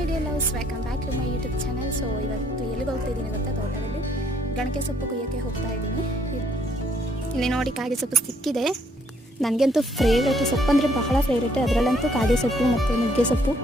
My dear loves, welcome back to my YouTube channel. So ಇವತ್ತು ಎಲ್ಲಿಗೆ ಹೋಗ್ತಾಯಿದ್ದೀನಿ ಗೊತ್ತಾ? ತೋಟದಲ್ಲಿ ಗಣಕೆ ಸೊಪ್ಪು ಕುಯ್ಯೋಕ್ಕೆ ಹೋಗ್ತಾ ಇದ್ದೀನಿ. ಇಲ್ಲಿ ನೋಡಿ ಕಾಗೆ ಸೊಪ್ಪು ಸಿಕ್ಕಿದೆ. ನನಗಂತೂ ಫೇವ್ರೇಟ್ ಸೊಪ್ಪು ಅಂದರೆ ಬಹಳ ಫೇವ್ರೇಟ್. ಅದರಲ್ಲಂತೂ ಕಾಗೆ ಸೊಪ್ಪು ಮತ್ತು ನುಗ್ಗೆ ಸೊಪ್ಪು